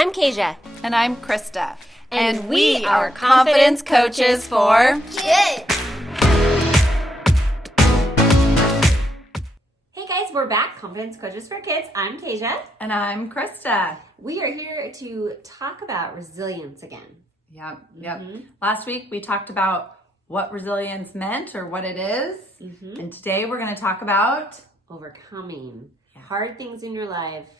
I'm Kasia. And I'm Krista. And we are confidence coaches for kids. Hey guys, we're back. Confidence Coaches for Kids. I'm Kasia. And I'm Krista. We are here to talk about resilience again. Yep. Last week we talked about what resilience meant or what it is. And today we're going to talk about overcoming hard things in your life,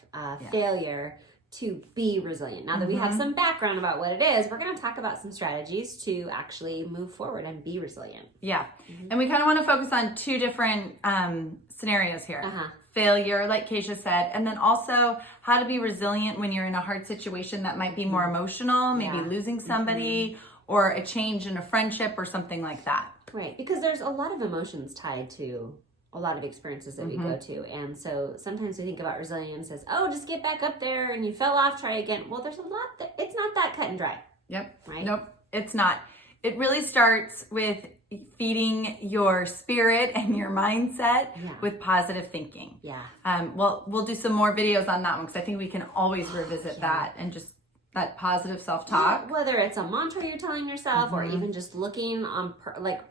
failure, to be resilient. Now that we have some background about what it is, we're going to talk about some strategies to actually move forward and be resilient. Yeah. And we kind of want to focus on two different scenarios here. Failure, like Kasia said, and then also how to be resilient when you're in a hard situation that might be more emotional, maybe losing somebody or a change in a friendship or something like that. Right, because there's a lot of emotions tied to a lot of experiences that we go to. And so sometimes we think about resilience as, oh, just get back up there and you fell off, try again. Well, there's a lot that it's not that cut and dry. Yep. Right? Nope, it's not. It really starts with feeding your spirit and your mindset with positive thinking. Yeah. Well, we'll do some more videos on that one because I think we can always revisit that and just that positive self-talk. Yeah, whether it's a mantra you're telling yourself or even just looking on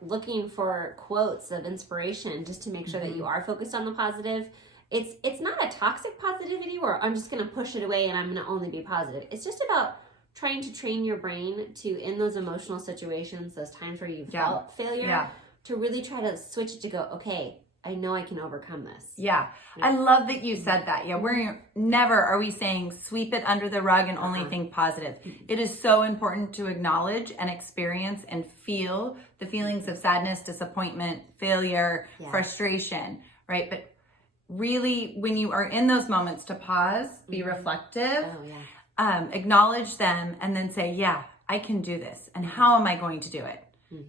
looking for quotes of inspiration just to make sure that you are focused on the positive. It's not a toxic positivity where I'm just going to push it away and I'm going to only be positive. It's just about trying to train your brain to, in those emotional situations, those times where you felt failure, to really try to switch it to go, okay, I know I can overcome this. Yeah. I love that you said that. Yeah, we're never are we saying sweep it under the rug and only think positive. It is so important to acknowledge and experience and feel the feelings of sadness, disappointment, failure, frustration, right? But really, when you are in those moments, to pause, be reflective, acknowledge them, and then say, yeah, I can do this. And how am I going to do it?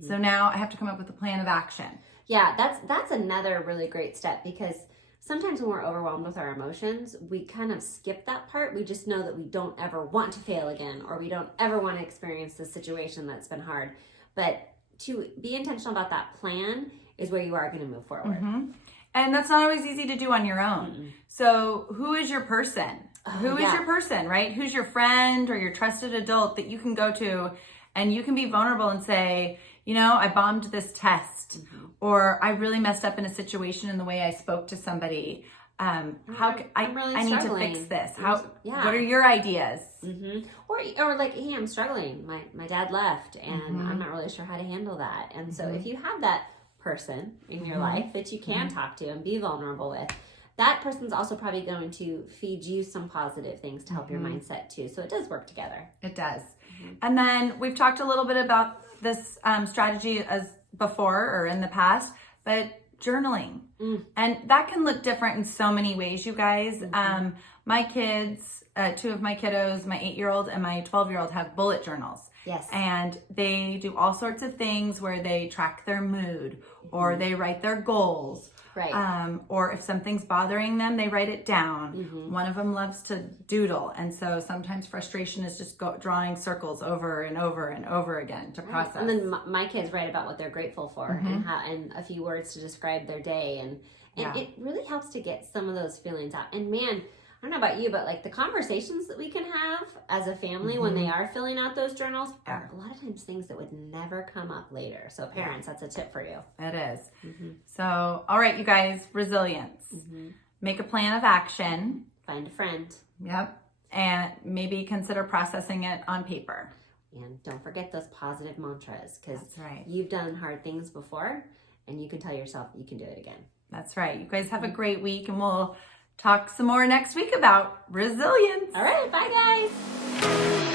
So now I have to come up with a plan of action. Yeah, that's another really great step, because sometimes when we're overwhelmed with our emotions, we kind of skip that part. We just know that we don't ever want to fail again, or we don't ever want to experience this situation that's been hard. But to be intentional about that plan is where you are going to move forward. And that's not always easy to do on your own. So who is your person? Who is your person, right? Who's your friend or your trusted adult that you can go to and you can be vulnerable and say, you know, I bombed this test, or I really messed up in a situation in the way I spoke to somebody. I need to fix this. What are your ideas? Or like, hey, I'm struggling. My dad left, and I'm not really sure how to handle that. And so if you have that person in your life that you can talk to and be vulnerable with, that person's also probably going to feed you some positive things to help your mindset too. So it does work together. It does. And then we've talked a little bit about this strategy as before or in the past, but journaling. And that can look different in so many ways, you guys. My kids, two of my kiddos, my 8-year-old and my 12-year-old, have bullet journals. Yes. And they do all sorts of things where they track their mood or they write their goals. Right. Or if something's bothering them, they write it down. One of them loves to doodle. And so sometimes frustration is just drawing circles over and over and over again to process. And then my kids write about what they're grateful for and a few words to describe their day. And it really helps to get some of those feelings out. And man, I don't know about you, but like the conversations that we can have as a family when they are filling out those journals are a lot of times things that would never come up later. So parents, that's a tip for you. It is. So, all right, you guys, resilience. Make a plan of action. Find a friend. Yep. And maybe consider processing it on paper. And don't forget those positive mantras, because right. You've done hard things before and you can tell yourself you can do it again. That's right. You guys have a great week, and we'll talk some more next week about resilience. All right. Bye, guys.